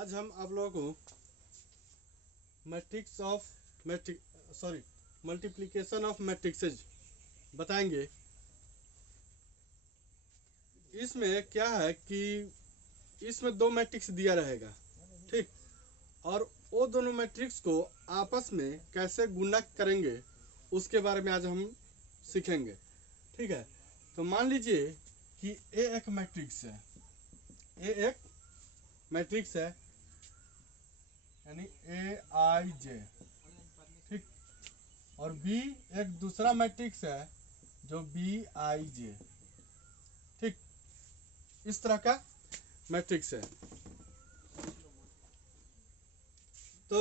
आज हम आप लोगों को मैट्रिक्स ऑफ मल्टीप्लिकेशन ऑफ मैट्रिक्सेज बताएंगे। इसमें क्या है कि इसमें दो मैट्रिक्स दिया रहेगा, ठीक, और वो दोनों मैट्रिक्स को आपस में कैसे गुणा करेंगे उसके बारे में आज हम सीखेंगे, ठीक है। तो मान लीजिए कि ए एक मैट्रिक्स है, ए एक मैट्रिक्स है यानी ए आई जे, ठीक, और बी एक दूसरा मैट्रिक्स है जो बी आई जे, ठीक, इस तरह का मैट्रिक्स है। तो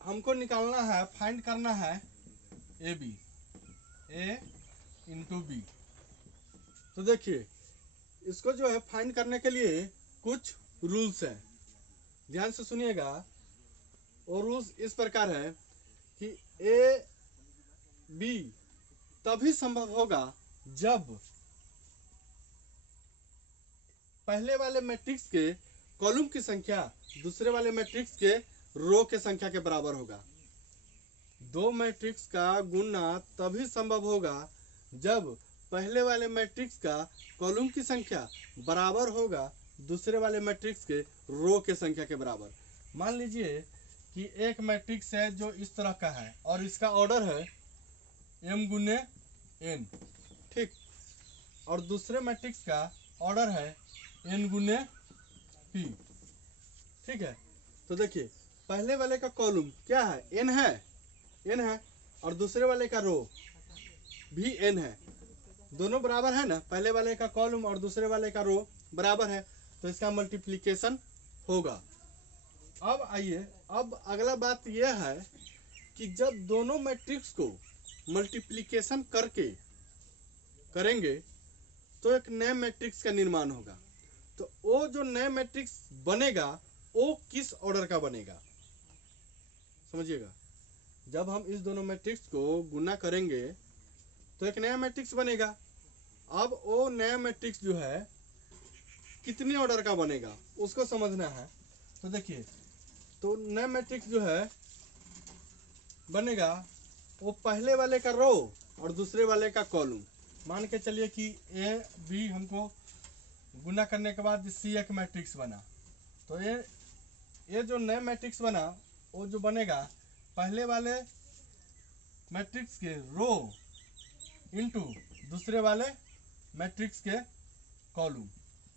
हमको निकालना है, फाइंड करना है A B, A into B. तो देखिए इसको जो है फाइंड करने के लिए कुछ रूल्स हैं, ध्यान से सुनिएगा। वो रूल्स इस प्रकार है कि ए बी तभी संभव होगा जब पहले वाले मैट्रिक्स के कॉलम की संख्या दूसरे वाले मैट्रिक्स के रो के संख्या के बराबर होगा। दो मैट्रिक्स का गुणा तभी संभव होगा जब पहले वाले मैट्रिक्स का कॉलम की संख्या बराबर होगा दूसरे वाले मैट्रिक्स के रो के संख्या के बराबर। मान लीजिए कि एक मैट्रिक्स है जो इस तरह का है और इसका ऑर्डर है m गुने n, ठीक, और दूसरे मैट्रिक्स का ऑर्डर है n गुने p, ठीक है। तो देखिए पहले वाले का कॉलम क्या है, n है, और दूसरे वाले का रो भी n है, दोनों बराबर है ना, पहले वाले का कॉलम और दूसरे वाले का रो बराबर है, तो इसका मल्टीप्लिकेशन होगा। अब आइए, अब अगला बात यह है कि जब दोनों मैट्रिक्स को मल्टीप्लिकेशन करेंगे तो एक नए मैट्रिक्स का निर्माण होगा। तो वो जो नए मैट्रिक्स बनेगा वो किस ऑर्डर का बनेगा, समझिएगा। जब हम इस दोनों मैट्रिक्स को गुना करेंगे तो एक नया मैट्रिक्स बनेगा। अब वो नया मैट्रिक्स जो है कितने ऑर्डर का बनेगा उसको समझना है। तो देखिए, तो नया मैट्रिक्स जो है बनेगा वो पहले वाले का रो और दूसरे वाले का कॉलम। मान के चलिए कि ए बी हमको गुना करने के बाद सी एक मैट्रिक्स बना, तो ये जो नया मैट्रिक्स बना वो जो बनेगा पहले वाले मैट्रिक्स के रो इंटू दूसरे वाले मैट्रिक्स के कॉलम,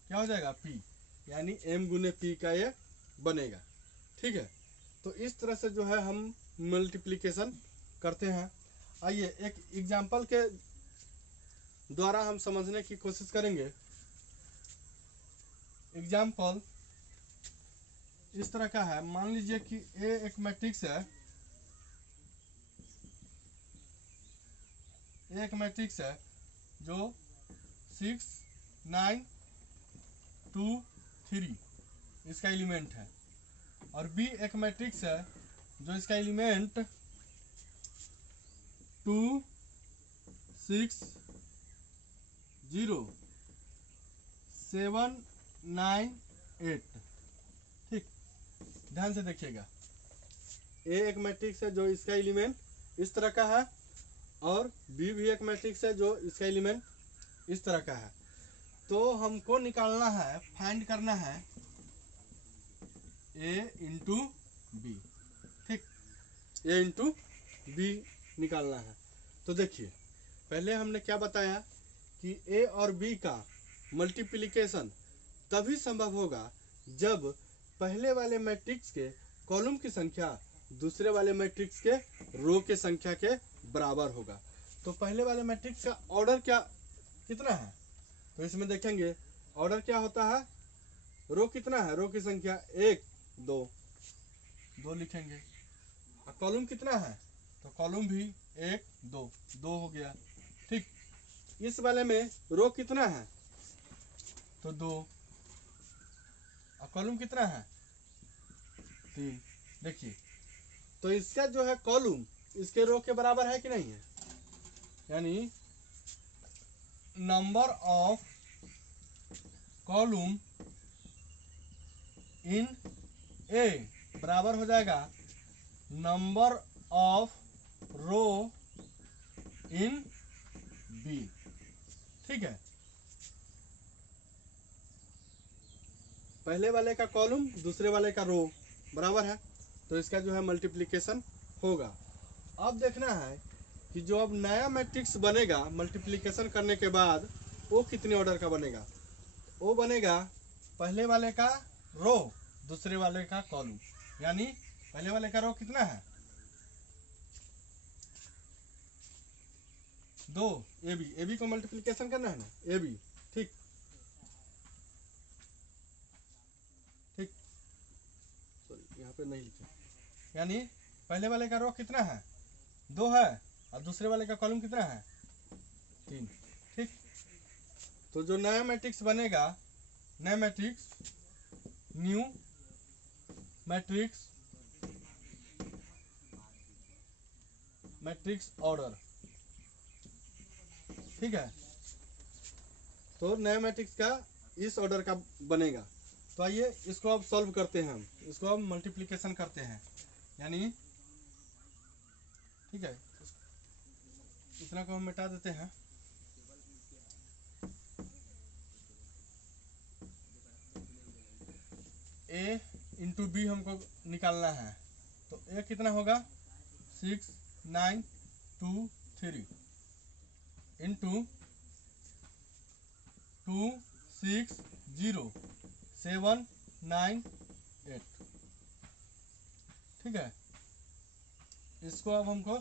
क्या हो जाएगा पी, यानी m गुने पी का ये बनेगा, ठीक है। तो इस तरह से जो है हम मल्टीप्लिकेशन करते हैं। आइए एक एग्जाम्पल के द्वारा हम समझने की कोशिश करेंगे। एग्जाम्पल इस तरह का है, मान लीजिए कि ए एक मैट्रिक्स है, एक मैट्रिक्स है जो 6 9 2 3 इसका एलिमेंट है, और बी एक मैट्रिक्स है जो इसका एलिमेंट 2 6 0 7 9 8, ठीक, ध्यान से देखिएगा। ए एक मैट्रिक्स है जो इसका एलिमेंट इस तरह का है, और बी भी एक मैट्रिक्स है जो इसका एलिमेंट इस तरह का है। तो हमको निकालना है, फाइंड करना है ए इंटू बी, ठीक, ए इंटू बी निकालना है। तो देखिए पहले हमने क्या बताया कि ए और बी का मल्टीप्लिकेशन तभी संभव होगा जब पहले वाले मैट्रिक्स के कॉलम की संख्या दूसरे वाले मैट्रिक्स के रो के संख्या के बराबर होगा। तो पहले वाले मैट्रिक्स का ऑर्डर कितना है, तो इसमें देखेंगे ऑर्डर क्या होता है, रो कितना है, रो की संख्या 1 2 लिखेंगे, और कॉलम कितना है, तो कॉलम भी 1 2 हो गया, ठीक। इस वाले में रो कितना है, तो 2, और कॉलम कितना है 3। देखिए तो इसका जो है कॉलम इसके रो के बराबर है कि नहीं है, यानी number of column in A बराबर हो जाएगा number of row in B. ठीक है, पहले वाले का कॉलम दूसरे वाले का रो बराबर है, तो इसका जो है मल्टीप्लिकेशन होगा। अब देखना है कि जो अब नया मैट्रिक्स बनेगा मल्टीप्लिकेशन करने के बाद वो कितने ऑर्डर का बनेगा। वो बनेगा पहले वाले का रो दूसरे वाले का कॉलम, यानी पहले वाले का रो कितना है 2 ए बी को मल्टीप्लिकेशन करना है ना ए बी। ठीक ठीक, सॉरी यहाँ पे नहीं लिखा, यानी पहले वाले का रो कितना है 2 है और दूसरे वाले का कॉलम कितना है 3। ठीक, तो जो नया मैट्रिक्स बनेगा, नया matrix new matrix matrix order. ठीक है, तो नया मैट्रिक्स का इस ऑर्डर का बनेगा। तो आइए इसको अब सॉल्व करते हैं, हम इसको अब मल्टीप्लिकेशन करते हैं, यानी ठीक है इतना को हम मिटा देते हैं। ए इंटू बी हमको निकालना है, तो ए कितना होगा 6 9 2 3 इंटू 2 6 0 7 9 8। ठीक है, इसको अब हमको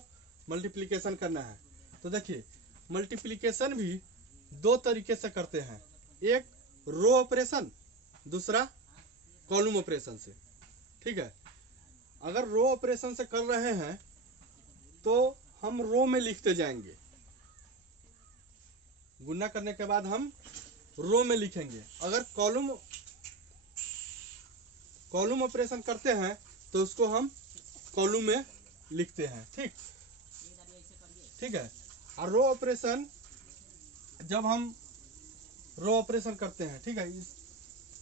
मल्टीप्लिकेशन करना है। तो देखिए मल्टीप्लिकेशन भी दो तरीके से करते हैं, एक रो ऑपरेशन, दूसरा कॉलम ऑपरेशन से। ठीक है, अगर रो ऑपरेशन से कर रहे हैं तो हम रो में लिखते जाएंगे, गुणा करने के बाद हम रो में लिखेंगे। अगर कॉलम ऑपरेशन करते हैं तो उसको हम कॉलम में लिखते हैं। ठीक ठीक है, और रो ऑपरेशन जब हम रो ऑपरेशन करते हैं, ठीक है,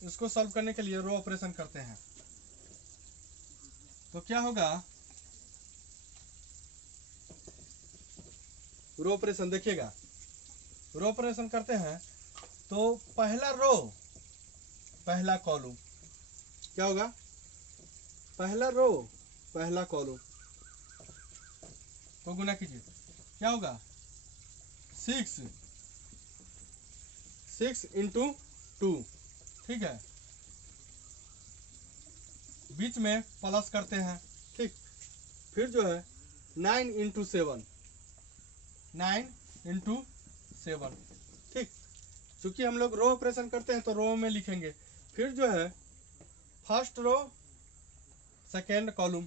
इसको सॉल्व करने के लिए रो ऑपरेशन करते हैं तो क्या होगा, रो ऑपरेशन देखिएगा, रो ऑपरेशन करते हैं तो पहला रो पहला कॉलम क्या होगा, पहला रो पहला कॉलम को गुना कीजिए, क्या होगा 6 इंटू 2। ठीक है, बीच में प्लस करते हैं। ठीक, फिर जो है 9 इंटू 7 9 इंटू 7। ठीक, चूंकि हम लोग रो ऑपरेशन करते हैं तो रो में लिखेंगे। फिर जो है first row second column,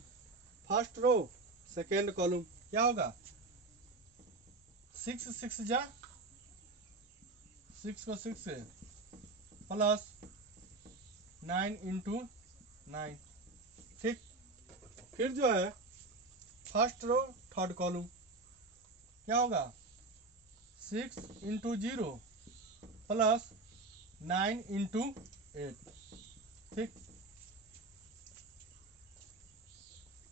first row second column क्या होगा 6 6 जा 6 को 6 से प्लस 9 इंटू 9। ठीक, फिर जो है फर्स्ट रो थर्ड कॉलम क्या होगा 6 इंटू 0 प्लस 9 इंटू 8। ठीक,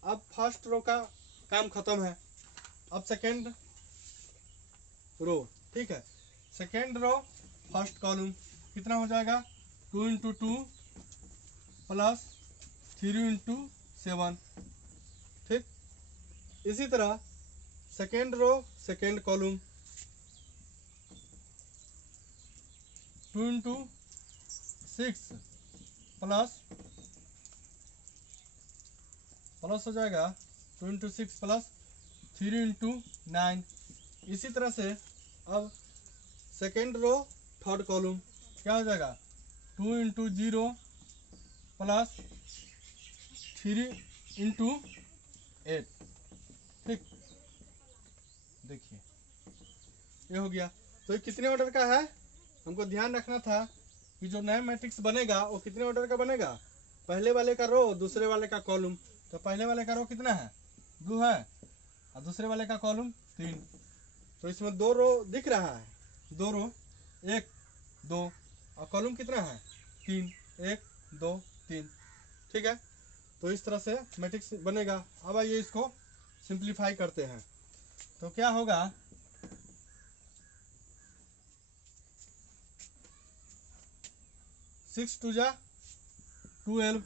अब फर्स्ट रो का काम खत्म है, अब सेकेंड रो। ठीक है, सेकेंड रो फर्स्ट कॉलम कितना हो जाएगा 2 इंटू 2 प्लस 3 इंटू 7। ठीक, इसी तरह second row second column 2 into 6 plus हो जाएगा 2 इंटू 6 प्लस 3 इंटू 9। इसी तरह से अब सेकेंड रो थर्ड कॉलम क्या हो जाएगा 2 इंटू 0 प्लस 3 इंटू 8। ठीक, देखिए ये हो गया। तो ये कितने ऑर्डर का है, हमको ध्यान रखना था कि जो नया मैट्रिक्स बनेगा वो कितने ऑर्डर का बनेगा, पहले वाले का रो दूसरे वाले का कॉलम। तो पहले वाले का रो कितना है 2 है और दूसरे वाले का कॉलम 3। तो इसमें 2 रो दिख रहा है, 2 रो 1 2 और कॉलम कितना है 3 1 2 3। ठीक है, तो इस तरह से मैट्रिक्स बनेगा। अब आइए इसको सिंप्लीफाई करते हैं। तो क्या होगा, 6 2 जा 12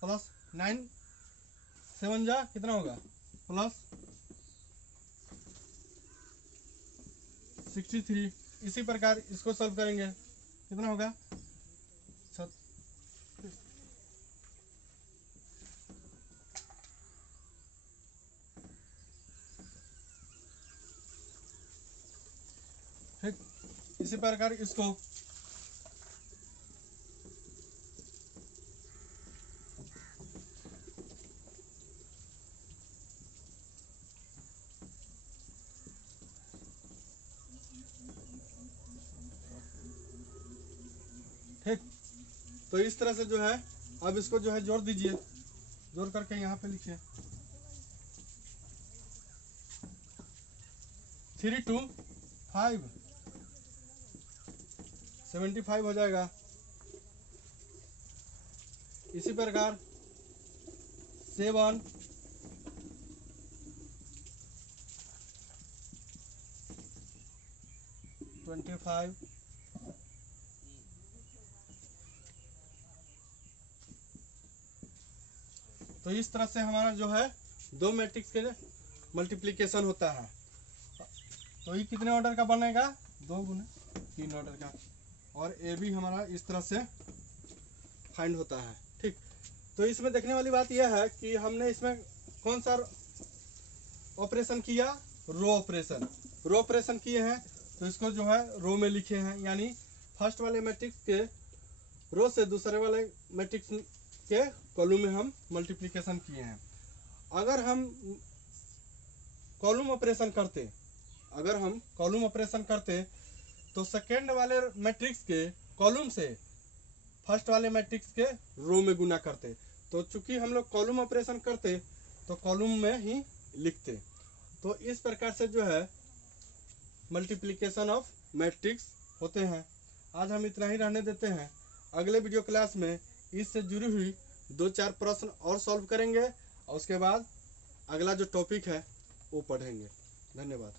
प्लस 9 7 जा कितना होगा प्लस 63। इसी प्रकार इसको सॉल्व करेंगे, कितना होगा ठीक। इसी प्रकार इसको ठीक। तो इस तरह से जो है, अब इसको जो है जोड़ दीजिए, जोड़ करके यहाँ पे लिखिए 3 2 5 75 हो जाएगा। इसी प्रकार 7 25 तो इस तरह से हमारा जो है दो मैट्रिक्स के मल्टीप्लिकेशन होता है। तो ये कितने ऑर्डर का बनेगा, 2 गुना 3 ऑर्डर का, और ए भी हमारा इस तरह से फाइंड होता है। ठीक, तो इसमें देखने वाली बात यह है कि हमने इसमें कौन सा ऑपरेशन किया, रो ऑपरेशन। रो ऑपरेशन किए हैं तो इसको जो है रो में लिखे हैं, यानी फर्स्ट वाले मैट्रिक्स के रो से दूसरे वाले मैट्रिक्स के कॉलम में हम मल्टीप्लिकेशन किए हैं। अगर हम कॉलम ऑपरेशन करते तो सेकेंड वाले मैट्रिक्स के कॉलम से फर्स्ट वाले मैट्रिक्स के रो में गुना करते। तो चूंकि हम लोग कॉलम ऑपरेशन करते तो कॉलम में ही लिखते। तो इस प्रकार से जो है मल्टीप्लिकेशन ऑफ मैट्रिक्स होते हैं। आज हम इतना ही रहने देते हैं। अगले वीडियो क्लास में इससे जुड़ी हुई 2-4 प्रश्न और सॉल्व करेंगे और उसके बाद अगला जो टॉपिक है वो पढ़ेंगे। धन्यवाद।